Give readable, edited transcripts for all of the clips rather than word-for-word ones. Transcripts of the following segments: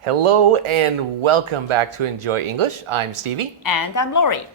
Hello and welcome back to Enjoy English. I'm Stevie. And I'm Lori.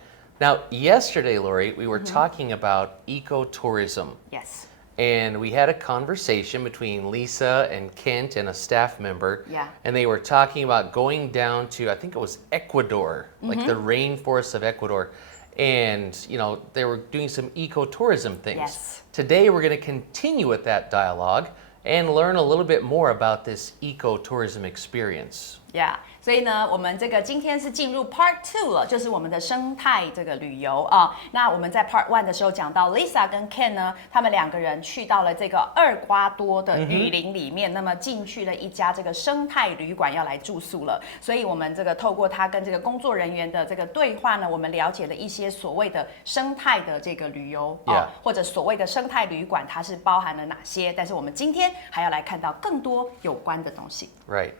Now, yesterday, Lori, we were talking about ecotourism. Yes. And we had a conversation between Lisa and Kent and a staff member. Yeah. And they were talking about going down to, I think it was Ecuador, like the rainforest of Ecuador. And, you know, they were doing some ecotourism things. Yes. Today, we're going to continue with that dialogue and learn a little bit more about this ecotourism experience. Yeah. 所以呢，我们这个今天是进入 Part 2了，就是我们的生态这个旅游啊。那我们在 Part 1的时候讲到 Lisa 跟 Ken 呢，他们两个人去到了这个厄瓜多的雨林里面，那么进去了一家这个生态旅馆要来住宿了。所以我们这个透过他跟这个工作人员的这个对话呢，我们了解了一些所谓的生态的这个旅游啊，或者所谓的生态旅馆，它是包含了哪些？但是我们今天还要来看到更多有关的东西。Right.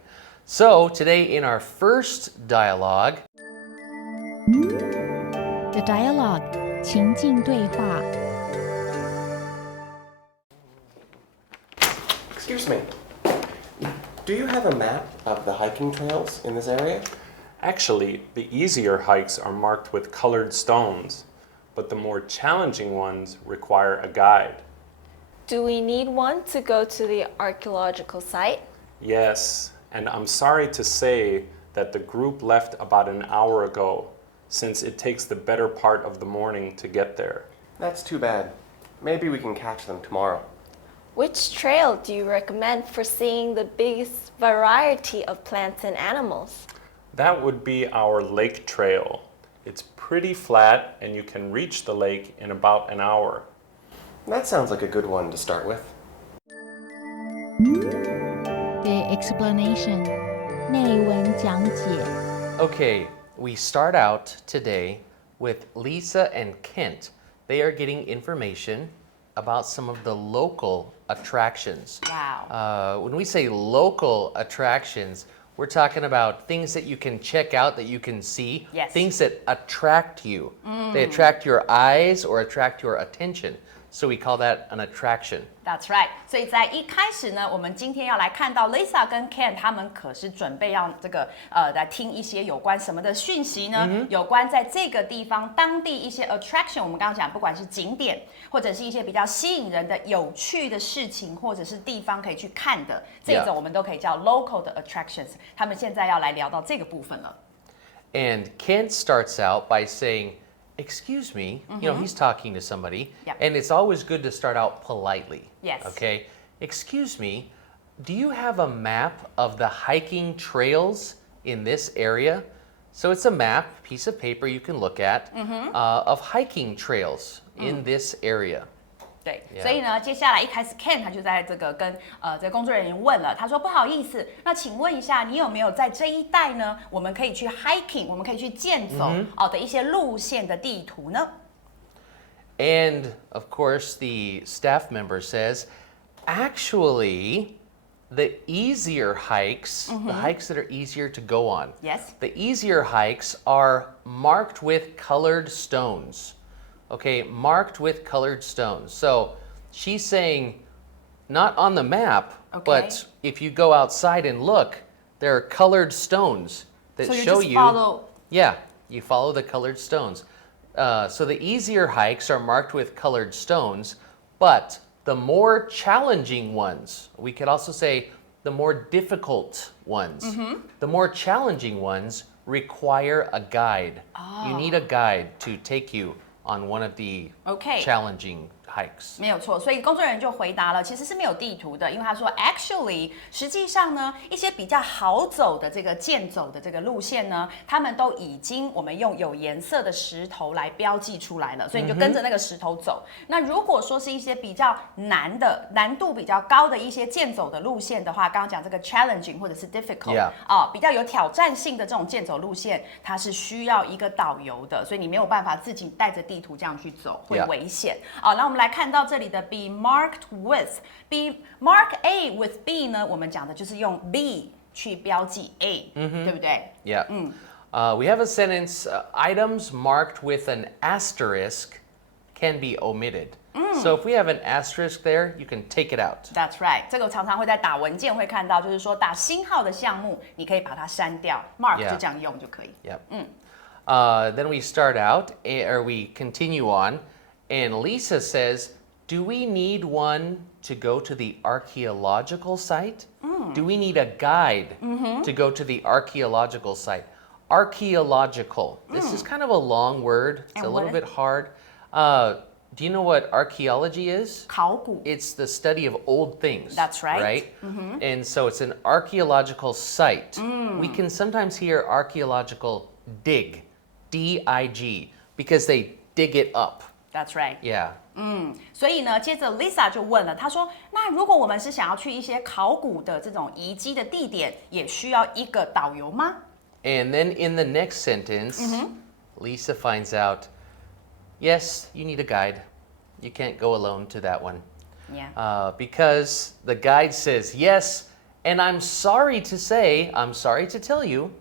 So today in our first dialogue, The dialogue 情境对话 Excuse me. Do you have a map of the hiking trails in this area? Actually, the easier hikes are marked with colored stones, but the more challenging ones require a guide. Do we need one to go to the archaeological site? Yes, and I'm sorry to say that the group left about an hour ago, since it takes the better part of the morning to get there. That's too bad. Maybe we can catch them tomorrow. Which trail do you recommend for seeing the biggest variety of plants and animals? That would be our lake trail. It's pretty flat and you can reach the lake in about an hour. That sounds like a good one to start with. The explanation 内文讲解 okay, we start out today with Lisa and Kent. They are getting information about some of the local attractions. Wow. When we say local attractions, we're talking about things that you can check out, that you can see, Yes. things that attract you. They attract your eyes or attract your attention. So we call that an attraction. That's right. 所以在一开始呢，我们今天要来看到 Lisa 跟 Ken 他们可是准备要这个来听一些有关什么的讯息呢？有关在这个地方当地一些 attraction， 我们刚刚讲，不管是景点或者是一些比较吸引人的、有趣的事情，或者是地方可以去看的，这种我们都可以叫 local 的 attractions。他们现在要来聊到这个部分了。And Kent starts out by saying, excuse me, you know, he's talking to somebody, Yep. and it's always good to start out politely. Yes. Okay, excuse me, do you have a map of the hiking trails in this area? So it's a map, piece of paper you can look at, of hiking trails in this area. 对 Yeah. 所以呢，接下来一开始 Ken 他就在这个跟这个工作人员问了，他说不好意思，那请问一下，你有没有在这一带呢？我们可以去 hiking， 我们可以去健走的一些路线的地图呢？ And of course, the staff member says, actually, the easier hikes, the hikes that are easier to go on, Yes. the easier hikes are marked with colored stones. Okay, marked with colored stones. So she's saying, not on the map, Okay. but if you go outside and look, there are colored stones that So you show just you. follow. Yeah, you follow the colored stones. So the easier hikes are marked with colored stones, but the more challenging ones, we could also say the more difficult ones, the more challenging ones require a guide. You need a guide to take you on one of the Okay. challenging hikes. 没有错，所以工作人员就回答了，其实是没有地图的，因为他说 actually， 实际上呢，一些比较好走的这个健走的这个路线呢，他们都已经我们用有颜色的石头来标记出来了，所以你就跟着那个石头走。那如果说是一些比较难度比较高的一些健走的路线的话，刚刚讲这个 challenging 或者是 difficult， Yeah. 比较有挑战性的这种健走路线，它是需要一个导游的，所以你没有办法自己带着地图这样去走，会 Yeah. 危险。那我们来看到这里的 be marked with，be mark A with B 呢，我们讲的就是用 B 去标记 A，对不对？ Yeah. We have a sentence, items marked with an asterisk can be omitted. So if we have an asterisk there, you can take it out. That's right， 这个常常会在打文件会看到，就是说打星号的项目，你可以把它删掉 ，mark Yeah. 就这样用就可以。 Yep. Then we start out, or we continue on, and Lisa says, do we need one to go to the archaeological site? Do we need a guide to go to the archaeological site? Archaeological. This is kind of a long word. It's And a little what bit hard. Do you know what archaeology is? 考古 It's the study of old things. That's right. Right? And so it's an archaeological site. We can sometimes hear archaeological dig, D-I-G, because they dig it up.，That's right。 Yeah. 所以呢，接着 Lisa 就问了，她说：“那如果我们是想要去一些考古的这种遗迹的地点，也需要一个导游吗？” And then in the next sentence, Lisa finds out, yes, you need a guide. You can't go alone to that one. Yeah. Because the guide says, yes, and I'm sorry to tell you,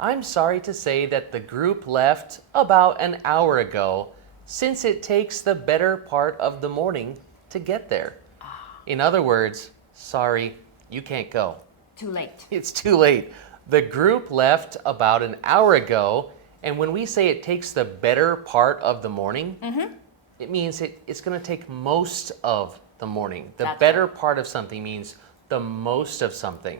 I'm sorry to say that the group left about an hour ago, since it takes the better part of the morning to get there. In other words, sorry, you can't go. Too late. It's too late. The group left about an hour ago, and when we say it takes the better part of the morning, it means it's going to take most of the morning. The That's better part of something means the most of something.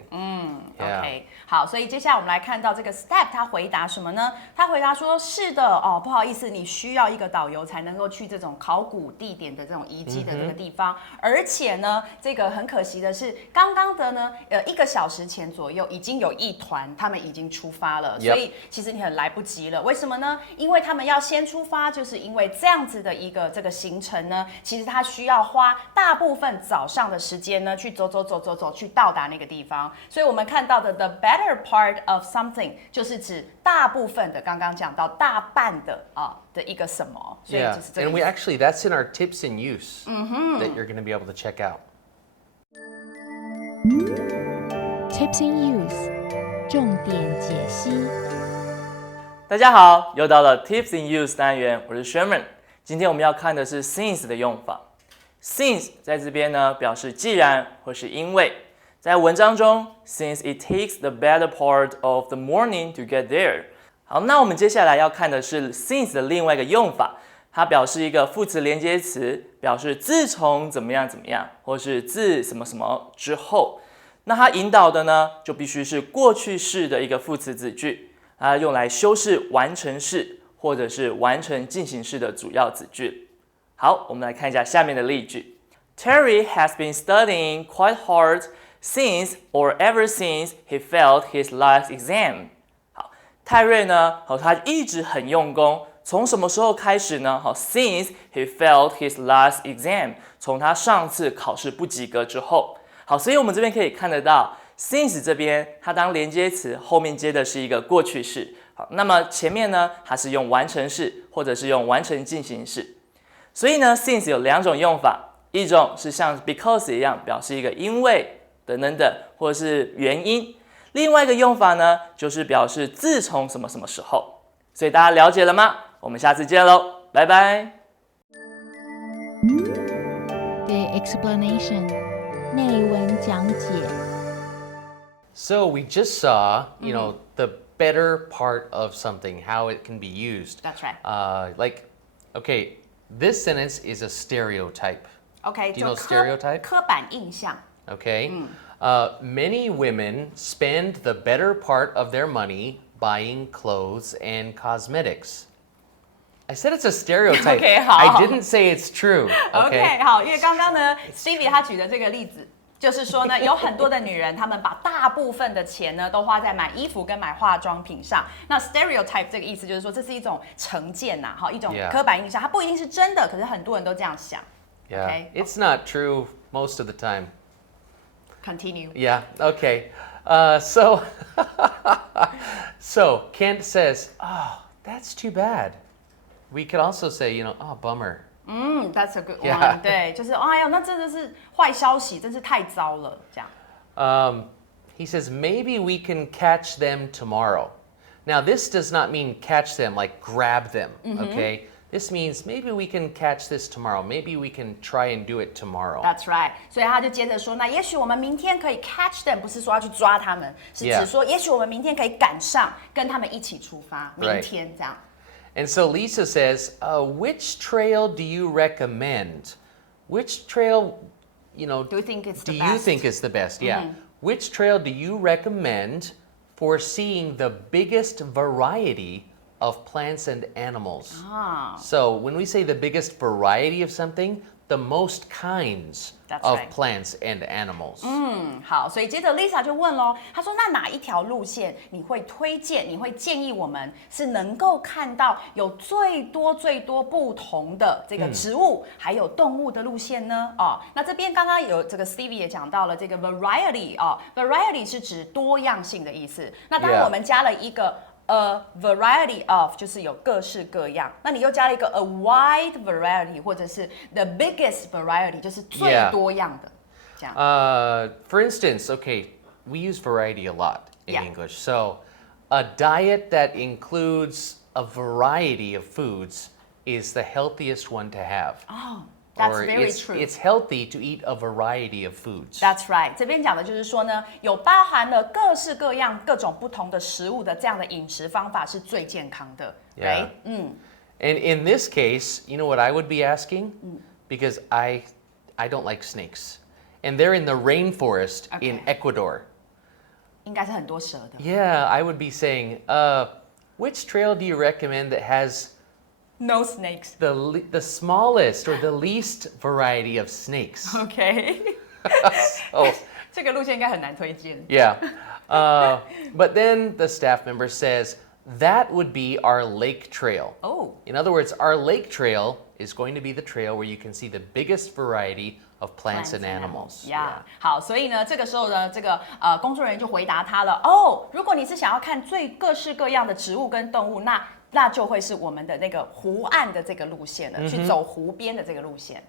Yeah. OK， 好，所以接下来我们来看到这个 Step， 他回答什么呢？他回答说：“是的，不好意思，你需要一个导游才能够去这种考古地点的这种遗迹的这个地方。而且呢，这个很可惜的是，刚刚的呢，1个小时前左右已经有一团他们已经出发了， Yep. 所以其实你很来不及了。为什么呢？因为他们要先出发，就是因为这样子的一个这个行程呢，其实他需要花大部分早上的时间呢，去走，去到达那个地方。所以我们看到的 the better part of something 就是指大部分的，刚刚讲到大半的的一个什么，所以 Yeah. 就是这个 And 意 we 思。 actually, that's in our tips and use that you're going to be able to check out. Tips and Use 重点解析。大家好，又到了 Tips in Use 单元，我是 Sherman。今天我们要看的是 since 的用法。since 在这边呢，表示既然或是因为。在文章中 ，since it takes the better part of the morning to get there。好，那我们接下来要看的是 since 的另外一个用法，它表示一个副词连接词，表示自从怎么样怎么样，或是自什么什么之后。那它引导的呢，就必须是过去式的一个副词子句，它用来修饰完成式或者是完成进行式的主要子句。好，我们来看一下下面的例句。Terry has been studying quite hard since or ever since he failed his last exam。好，泰瑞呢，他一直很用功，从什么时候开始呢？好 ，since he failed his last exam， 从他上次考试不及格之后。好，所以我们这边可以看得到 since 这边它当连接词，后面接的是一个过去式。好，那么前面呢，它是用完成式或者是用完成进行式。所以呢 since 有两种用法，一种是像 because 一样表示一个因为等等等，或者是原因。另外一个用法呢，就是表示自从什么什么时候。所以大家了解了吗？我们下次见喽，拜拜。The explanation 内文讲解。 So we just saw, you know, the better part of something, how it can be used. That's right. Okay, this sentence is a stereotype. OK， Do you know 就 stereotype? 刻板印象。 Okay? Many women spend the better part of their money buying clothes and cosmetics. I said it's a stereotype. Okay, 好。 I didn't say it's true. OK， 好，因为刚刚呢，Stevie 他举的这个例子。就是说呢，有很多的女人，她们把大部分的钱呢都花在买衣服跟买化妆品上。那 stereotype 这个意思就是说，这是一种成见呐，哈，一种 Yeah. 刻板印象，它不一定是真的，可是很多人都这样想。 Yeah. Okay. It's not true most of the time. Continue. Yeah, okay. So, so Kent says, oh, that's too bad. We could also say, oh, bummer. That's a good one. Yeah. 对，就是哎呦，那真的是坏消息，真是太糟了，这样。He says, maybe we can catch them tomorrow. Now, this does not mean catch them like grab them, okay? This means maybe we can catch this tomorrow. Maybe we can try and do it tomorrow. That's right. 所以他就接着说，那也许我们明天可以 catch them， 不是说要去抓他们，是指说也许我们明天可以赶上，跟他们一起出发，明天这样。And so Lisa says, which trail do you recommend? Which trail, Do you think it's the do best? you think is the best? Yeah. Which trail do you recommend for seeing the biggest variety of plants and animals? So when we say the biggest variety of something, the most kinds That's of right. plants and animals. 好，所以接着 Lisa 就问喽，她说：“那哪一条路线你会推荐？你会建议我们是能够看到有最多不同的这个植物、还有动物的路线呢？”哦，那这边刚刚有这个 Stevie 也讲到了这个 variety 哦 ，variety 是指多样性的意思。那当 Yeah. 我们加了一个A variety of 就是有各式各样，那你又加了一个 a wide variety 或者是 the biggest variety 就是最多样的，这样。For instance, okay, we use variety a lot in Yeah. English. So a diet that includes a variety of foods is the healthiest one to have. Oh, that's Or very it's, true. it's healthy to eat a variety of foods. That's right. 这边讲的就是说呢，有包含了各式各样、各种不同的食物的这样的饮食方法是最健康的 Yeah. ，right？ And in this case, you know what I would be asking? Because I don't like snakes. And they're in the rainforest in Okay. Ecuador. 应该是很多蛇的。 Yeah, I would be saying, which trail do you recommend that has No snakes. the smallest or the least variety of snakes? OK， Oh, 这个路线应该很难推荐。 yeah. But then the staff member says, that would be our lake trail. Oh. In other words, our lake trail is going to be the trail where you can see the biggest variety of plants and animals. Yeah. 好，所以呢，这个时候呢，这个工作人员就回答他了。哦，如果你是想要看最各式各样的植物跟动物，那就会是我们的那个湖岸的这个路线了，去走湖边的这个路线。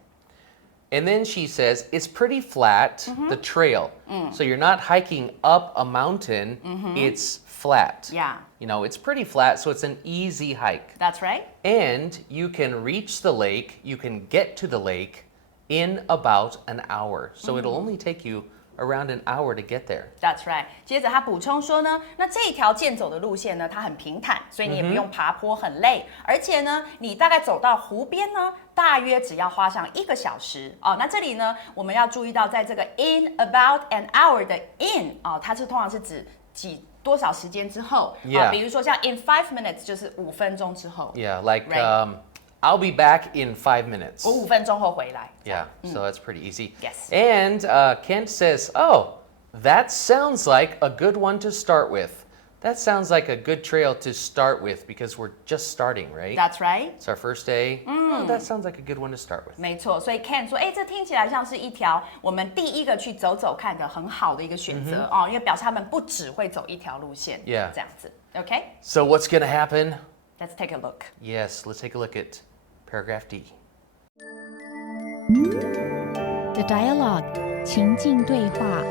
And then she says, it's pretty flat, the trail. So you're not hiking up a mountain, it's flat. Yeah. It's pretty flat, so it's an easy hike. That's right. And you can reach the lake, you can get to the lake in about an hour. So it'll only take you around an hour to get there. That's right. 接着他补充说呢，那这一条健走的路线呢，它很平坦，所以你也不用爬坡很累，而且呢，你大概走到湖边呢，大约只要花上1个小时哦。那这里呢，我们要注意到，在这个 in about an hour 的 in 哦，它是通常是指多少时间之后啊、Yeah. 比如说像 in 5 minutes 就是5分钟之后， Yeah, like Right. I'll be back in 5 minutes. 我5分钟后回来。 Yeah, so that's pretty easy. Yes. And Kent says, oh, that sounds like a good one to start with. That sounds like a good trail to start with because we're just starting, right? That's right. It's our first day. Oh, that sounds like a good one to start with. 没错，所以 Ken 说，这听起来像是一条我们第一个去走走看的很好的一个选择哦，因为表示他们不只会走一条路线 Yeah. 这样子。OK，Let's So what's going to happen? take a look. Yes, let's take a look at paragraph D. The dialogue 情境对话。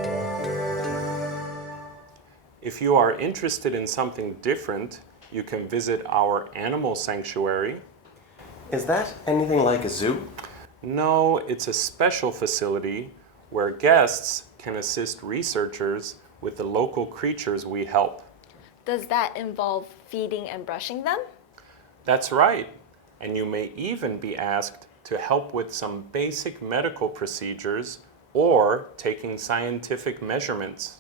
If you are interested in something different, you can visit our animal sanctuary. Is that anything like a zoo? No, it's a special facility where guests can assist researchers with the local creatures we help. Does that involve feeding and brushing them? That's right. And you may even be asked to help with some basic medical procedures or taking scientific measurements.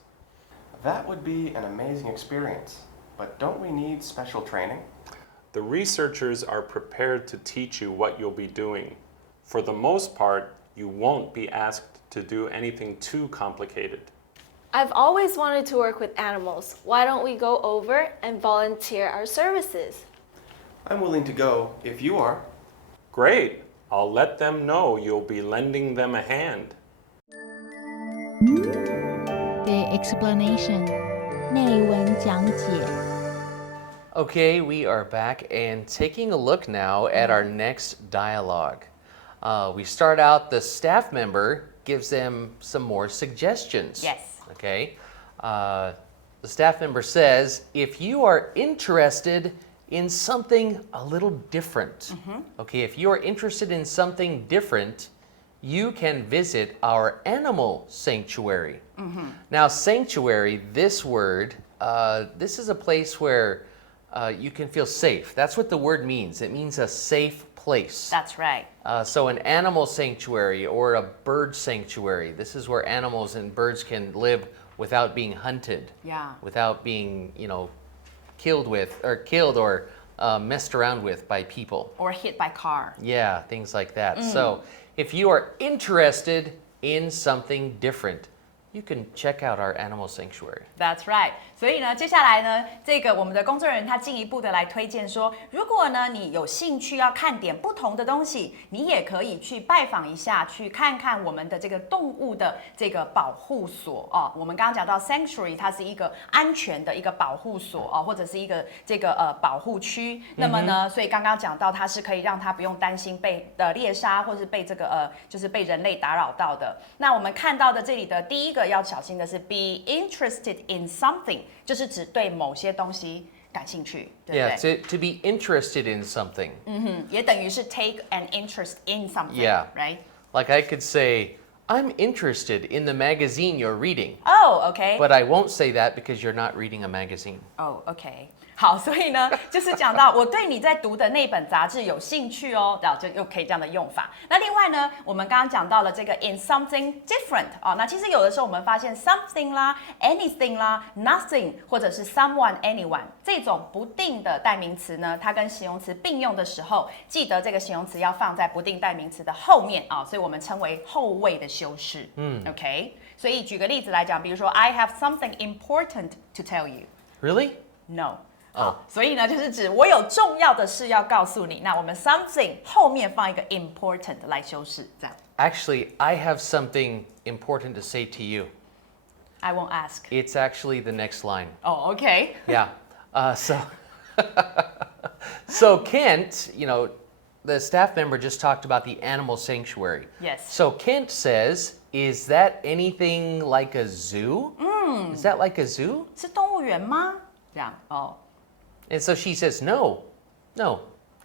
That would be an amazing experience. But don't we need special training? the researchers are prepared to teach you what you'll be doing. For the most part, you won't be asked to do anything too complicated. I've always wanted to work with animals. Why don't we go over and volunteer our services? I'm willing to go if you are. Great! I'll let them know you'll be lending them a hand. The explanation 内文讲解 Okay, we are back and taking a look now at our next dialogue. We start out, the staff member gives them some more suggestions. Yes. Okay. The staff member says, if you are interested in something a little different, okay, if you are interested in something different, you can visit our animal sanctuary. Now, sanctuary, this word, this is a place where you can feel safe. That's what the word means. It means a safe place. That's right. So an animal sanctuary or a bird sanctuary, this is where animals and birds can live without being hunted. Yeah. Without being, killed or messed around with by people. Or hit by car. Yeah, things like that. So if you are interested in something different, you can check out our animal sanctuary. That's right. 所以呢，接下来呢，这个我们的工作人员他进一步的来推荐说，如果呢你有兴趣要看点不同的东西，你也可以去拜访一下，去看看我们的这个动物的这个保护所哦。我们刚刚讲到 sanctuary， 它是一个安全的一个保护所哦，或者是一个这个保护区。那么呢，所以刚刚讲到它是可以让它不用担心被猎杀，或是被这个就是被人类打扰到的。那我们看到的这里的第一个要小心的是 be interested in something。就是指对某些东西感兴趣，对不对？ to be interested in something. 也等于是 take an interest in something. Yeah. Right? Like I could say, I'm interested in the magazine you're reading. Oh, okay. But I won't say that because you're not reading a magazine. Oh, okay. 好，所以呢，就是讲到我对你在读的那本杂志有兴趣哦，然后就又可以这样的用法。那另外呢，我们刚刚讲到了这个 in something different 哦，那其实有的时候我们发现 something 啦、anything 啦、nothing 或者是 someone、anyone 这种不定的代名词呢，它跟形容词并用的时候，记得这个形容词要放在不定代名词的后面啊、所以我们称为后位的修饰。OK。所以举个例子来讲，比如说 I have something important to tell you. Really? No. 好，所以呢，就是指我有重要的事要告诉你。那我们 something 后面放一个 important 来修饰，这样。Actually, I have something important to say to you. I won't ask. It's actually the next line. Oh, okay. Yeah. So Kent, the staff member just talked about the animal sanctuary. Yes. So Kent says, is that anything like a zoo? Is that like a zoo? 是动物园吗？这样哦。And so she says, no,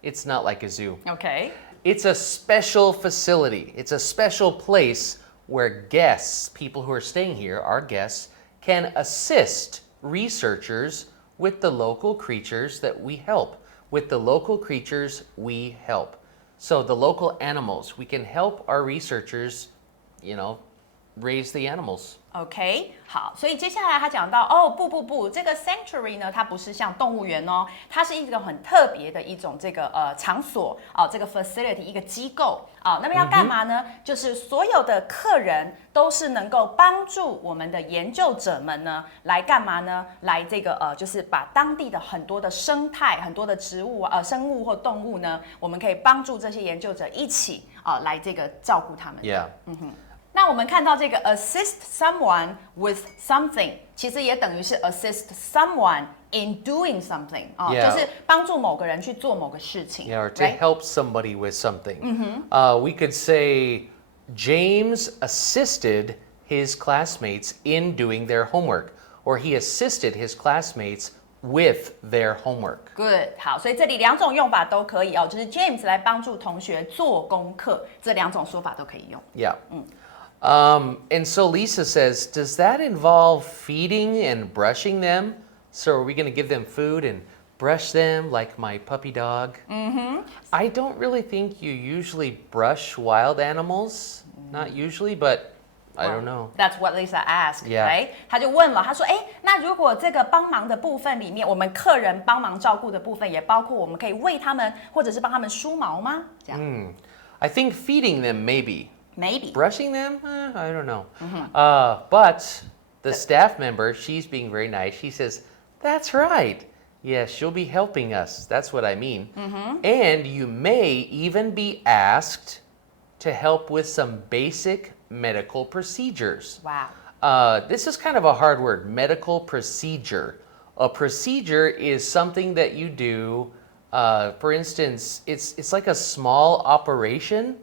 it's not like a zoo. Okay. It's a special facility. It's a special place where guests, people who are staying here, our guests, can assist researchers with the local creatures that we help. With the local creatures we help. So the local animals, we can help our researchers, raise the animals. OK， 好，所以接下来他讲到，哦，不，这个 sanctuary 呢，它不是像动物园哦，它是一个很特别的一种这个场所哦，这个 facility 一个机构啊、那么要干嘛呢？就是所有的客人都是能够帮助我们的研究者们呢，来干嘛呢？来这个就是把当地的很多的生态、很多的植物生物或动物呢，我们可以帮助这些研究者一起来这个照顾他们。Yeah. 那我们看到这个 assist someone with something， 其实也等于是 assist someone in doing something 啊、Yeah. 就是帮助某个人去做某个事情。 Yeah, or to right? help somebody with something. We could say James assisted his classmates in doing their homework, or he assisted his classmates with their homework. Good， 好，所以这里两种用法都可以哦，就是 James 来帮助同学做功课，这两种说法都可以用。 Yeah. And so Lisa says, does that involve feeding and brushing them? So are we going to give them food and brush them like my puppy dog? I don't really think you usually brush wild animals. Not usually, but I don't know. That's what Lisa asked, Yeah. right? 她就问了，她说：“哎，那如果这个帮忙的部分里面，我们客人帮忙照顾的部分，也包括我们可以喂他们，或者是帮他们梳毛吗？”这样、I think feeding them maybe. maybe Brushing them? I don't know. But the staff member, she's being very nice. She says, "That's right. Yes, she'll be helping us. That's what I mean. And you may even be asked to help with some basic medical procedures." wow. This is kind of a hard word, medical procedure. A procedure is something that you do. For instance, it's like a small operation,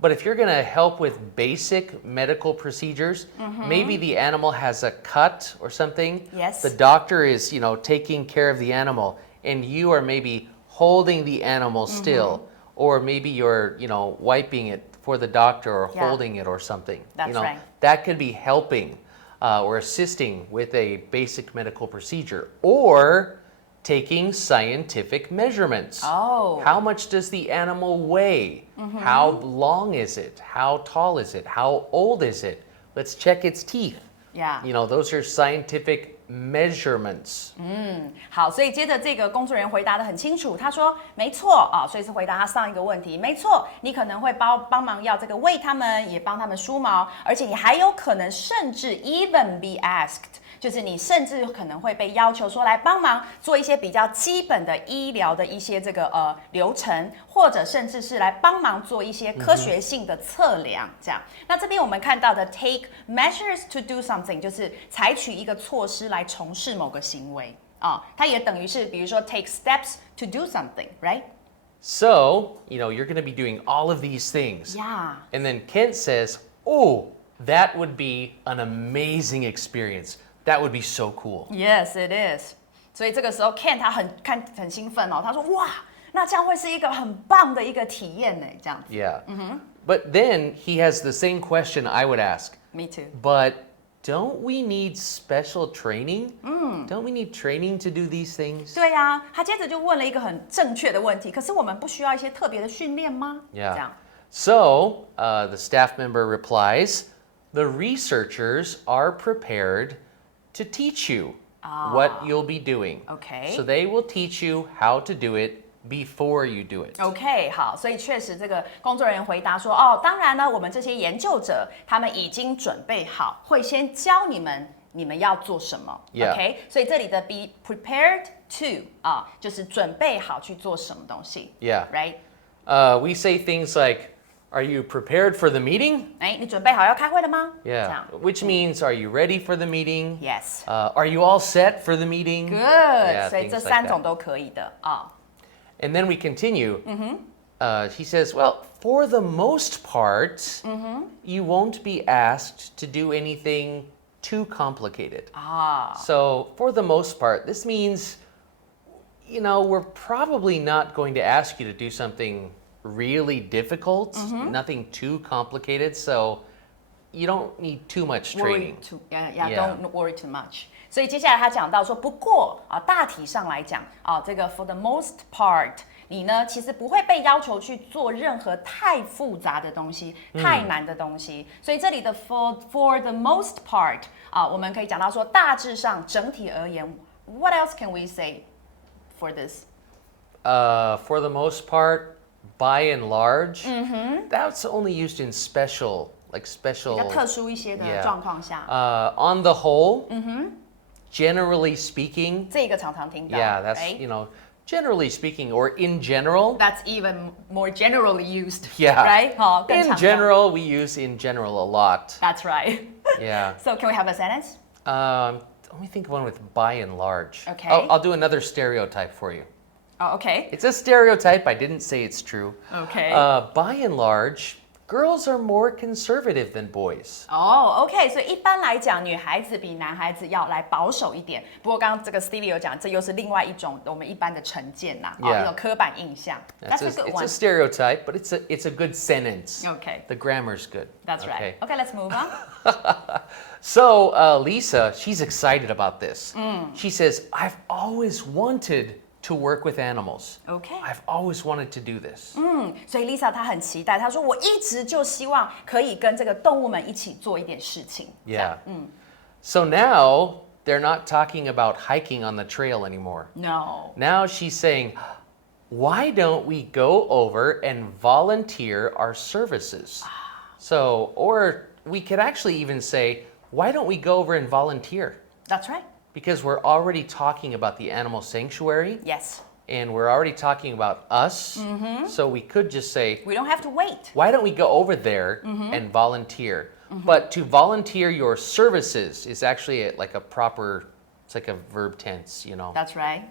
but if you're going to help with basic medical procedures, maybe the animal has a cut or something. Yes. The doctor is, taking care of the animal, and you are maybe holding the animal still, or maybe you're, wiping it for the doctor or Yeah. holding it or something. That's right. That could be helping or assisting with a basic medical procedure, or taking scientific measurements. Oh. How much does the animal weigh? How long is it? How tall is it? How old is it? Let's check its teeth. Yeah. Those are scientific measurements. 好，所以接着这个工作人员回答的很清楚，他说没错啊，所以是回答他上一个问题，没错，你可能会帮忙要这个喂他们，也帮他们梳毛，而且你还有可能甚至 even be asked。就是你甚至可能会被要求说来帮忙做一些比较基本的医疗的一些这个流程，或者甚至是来帮忙做一些科学性的测量，这样。那这边我们看到的 take measures to do something 就是采取一个措施来从事某个行为啊，它也等于是比如说 take steps to do something, right? So, you're going to be doing all of these things. Yeah. And then Kent says, "Oh, that would be an amazing experience. That would be so cool." Yes, it is. 所以这个时候 Ken 他很兴奋哦，他说哇，那这样会是一个很棒的一个体验呢，这样子。 Yeah. But then he has the same question I would ask. Me too. But don't we need special training? Don't we need training to do these things? 对呀、他接着就问了一个很正确的问题，可是我们不需要一些特别的训练吗？ Yeah. 这样。 So the staff member replies, "The researchers are prepared to teach you what you'll be doing. Okay. So they will teach you how to do it before you do it." OK， 好，所以确实这个工作人员回答说，哦，当然呢，我们这些研究者他们已经准备好，会先教你们要做什么。 Yeah. OK，所以这里的 be prepared to 啊，就是准备好去做什么东西。 Yeah. Right？ We say things like, "Are you prepared for the meeting?" 哎，你准备好要开会了吗？这 Yeah. 样。 Which means, are you ready for the meeting? Yes. Are you all set for the meeting? Good，、 Yeah, 所以 things 这 like 三 that. 种都可以的啊。And then we continue. He says, "Well, for the most part, you won't be asked to do anything too complicated." So, for the most part, this means, we're probably not going to ask you to do something really difficult, nothing too complicated. So, you don't need too much Worry training. too, yeah, Yeah. don't worry too much. 所以接下来他讲到说，不过啊，大体上来讲啊，这个 for the most part，你呢其实不会被要求去做任何太复杂的东西、太难的东西。所以这里的 for the most part 啊，我们可以讲到说，大致上整体而言 ，what else can we say for this？ For the most part, by and large, that's only used in special, like 比 special. 较特殊一些的 Yeah. 状况下， On the whole, generally speaking, 这个常常听到 yeah, that's, right? generally speaking, or in general. That's even more generally used. Yeah. Right? 好，更 In 常用 general, we use in general a lot. That's right. Yeah. So can we have a sentence? Let me think of one with by and large. Okay. I'll do another stereotype for you. Oh, okay. It's a stereotype. I didn't say it's true. Okay. By and large, girls are more conservative than boys. 哦、OK， 所以一般来讲，女孩子比男孩子要来保守一点。不过刚刚这个 Stevie 有讲，这又是另外一种我们一般的成见呐， Yeah. 一种刻板印象。That's a good It's one. a stereotype, but it's a good sentence. Okay. The grammar's good. That's right. Okay, let's move on. So Lisa, she's excited about this. She says, "I've always wanted to work with animals. Okay. I've always wanted to do this. 所以 Lisa 她很期待，她说我一直就希望可以跟这个动物们一起做一点事情。 Yeah. So now they're not talking about hiking on the trail anymore. No. Now she's saying, why don't we go over and volunteer our services? So, or we could actually even say, why don't we go over and volunteer? That's right. Because we're already talking about the animal sanctuary Yes. and we're already talking about us. So we could just say, We don't have to wait. why don't we go over there and volunteer? But to volunteer your services is actually like a proper, it's like a verb tense, you know. That's right.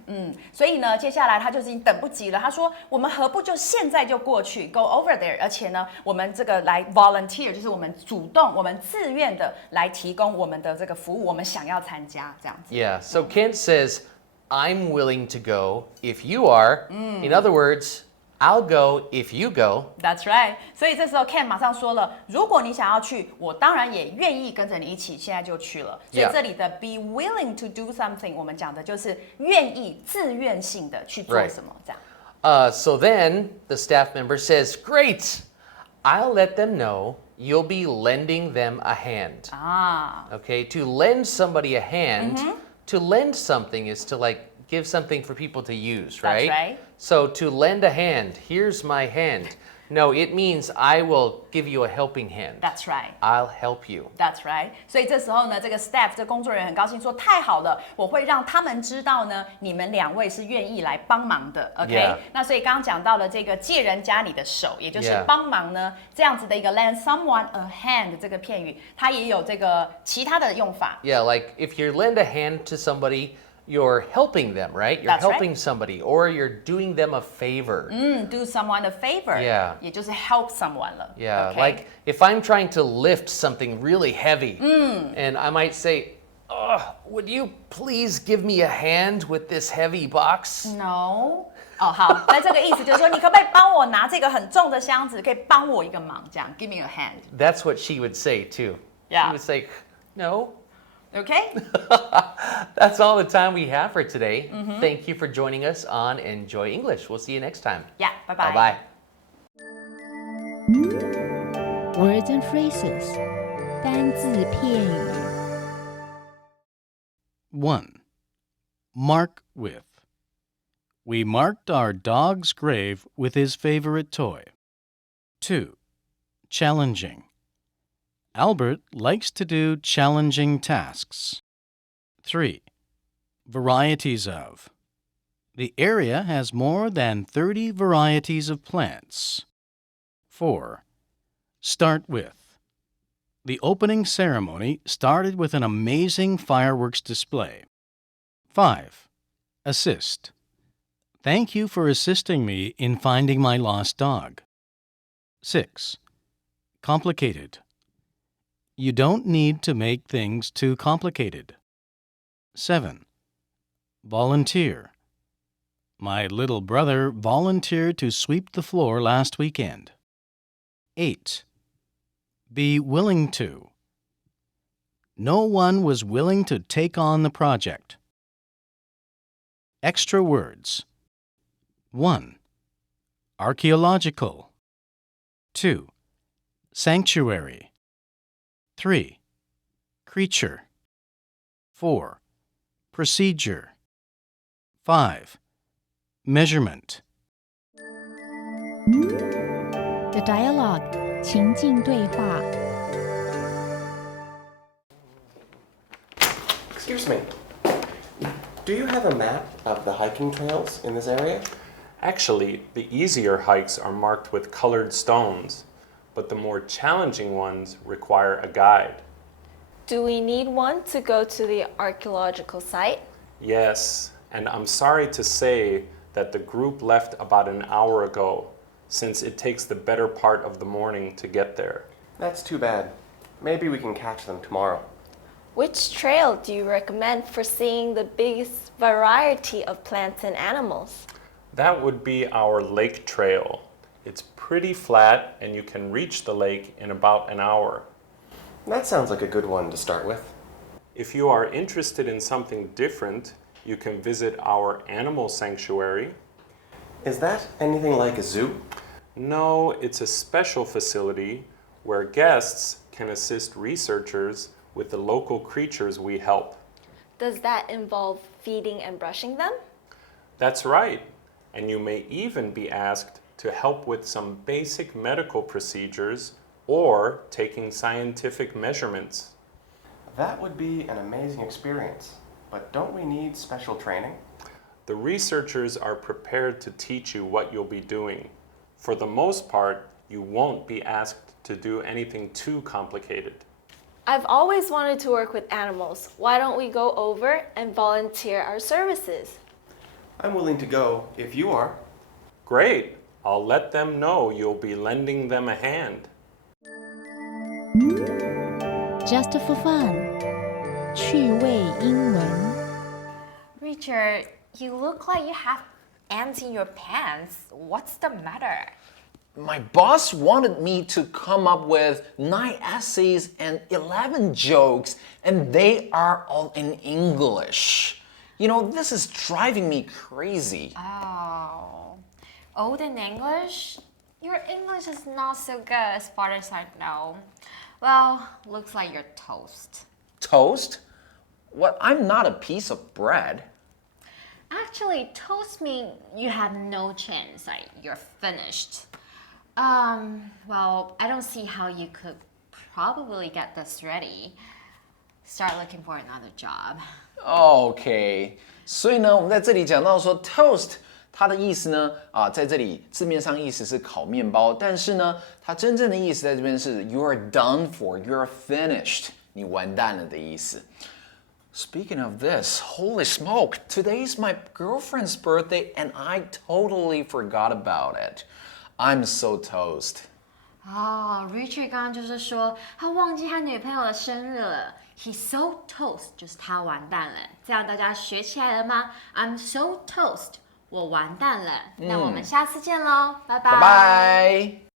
所以呢，接下来他就是已经等不及了。他说：“我们何不就现在就过去 ，go over there？ 而且呢，我们这个来 volunteer，就是我们主动、我们自愿的来提供我们的这个服务，我们想要参加这样子。” Yeah, so Kent says, I'm willing to go if you are. In other words, I'll go if you go. That's right. 所以这时候 Ken 马上说了，如果你想要去，我当然也愿意跟着你一起，现在就去了。所以 Yeah. 这里的 be willing to do something， 我们讲的就是愿意、自愿性的去做 Right. 什么这样。 So then the staff member says, great, I'll let them know you'll be lending them a hand. Okay, to lend somebody a hand, to lend something is to like give something for people to use, right? That's right. So to lend a hand, here's my hand. No, it means I will give you a helping hand. That's right. I'll help you. That's right. 所以这时候呢，这个 staff 这工作人员很高兴说：“太好了，我会让他们知道呢，你们两位是愿意来帮忙的。” OK，、 Yeah. 那所以刚刚讲到了这个借人家里的手，也就是 Yeah. 帮忙呢这样子的一个 lend someone a hand 这个片语，它也有这个其他的用法。 Yeah, like if you lend a hand to somebody, you're helping them, right? You're That's right. helping somebody, or you're doing them a favor. Do someone a favor， Yeah. 也就是 help someone 了。 Yeah, OK like if I'm trying to lift something really heavy, and I might say, would you please give me a hand with this heavy box? No。哦，好，那这个意思就是说，你可不可以帮我拿这个很重的箱子？可以帮我一个忙，这样 ，give me a hand。 That's what she would say too. Yeah. She would say, no. OK， That's all the time we have for today. Thank you for joining us on Enjoy English. We'll see you next time. 呀，拜拜。 Bye bye. Words and phrases 单字片语 1. Mark with. We marked our dog's grave with his favorite toy. 2. Challenging. Albert likes to do challenging tasks. 3. Varieties of. The area has more than 30 varieties of plants. 4. Start with. The opening ceremony started with an amazing fireworks display. 5. Assist. Thank you for assisting me in finding my lost dog. 6. Complicated. You don't need to make things too complicated. 7. Volunteer. My little brother volunteered to sweep the floor last weekend. 8. Be willing to. No one was willing to take on the project. Extra words. 1. Archaeological. 2. Sanctuary. 3. Creature. 4. Procedure. 5. Measurement. The dialogue 情境对话 Excuse me. Do you have a map of the hiking trails in this area? Actually, the easier hikes are marked with colored stones, but the more challenging ones require a guide. Do we need one to go to the archaeological site? Yes, and I'm sorry to say that the group left about an hour ago, since it takes the better part of the morning to get there. That's too bad. Maybe we can catch them tomorrow. Which trail do you recommend for seeing the biggest variety of plants and animals? That would be our lake trail. It's pretty flat and you can reach the lake in about an hour. That sounds like a good one to start with. If you are interested in something different, You can visit our animal sanctuary. Is that anything like a zoo? No, it's a special facility where guests can assist researchers with the local creatures we help. Does that involve feeding and brushing them? That's right. And you may even be asked to help with some basic medical procedures or taking scientific measurements. That would be an amazing experience. But don't we need special training? The researchers are prepared to teach you what you'll be doing. For the most part, you won't be asked to do anything too complicated. I've always wanted to work with animals. Why don't we go over and volunteer our services? I'm willing to go if you are. Great! I'll let them know you'll be lending them a hand. Just for fun，趣味英文。 Richard, you look like you have ants in your pants. What's the matter? My boss wanted me to come up with 9 essays and 11 jokes, and they are all in English. You know, this is driving me crazy. Oh, old in English? Your English is not so good as far as I know. Well, looks like you're toast. Toast? What? I'm not a piece of bread. Actually, toast means you have no chance, like you're finished. Well, I don't see how you could probably get this ready. Start looking for another job. OK， 所以呢，我们在这里讲到说 toast， 它的意思呢，在这里字面上意思是烤面包，但是呢，它真正的意思在这边是 you're done for, you're finished， 你完蛋了的意思。Speaking of this, holy smoke, today's my girlfriend's birthday and I totally forgot about it. I'm so toast. 哦 Richard 刚刚就是说他忘记他女朋友的生日了。He's so toast， 就是他完蛋了。这样大家学起来了吗 ？I'm so toast， 我完蛋了。那我们下次见喽，拜拜。拜拜。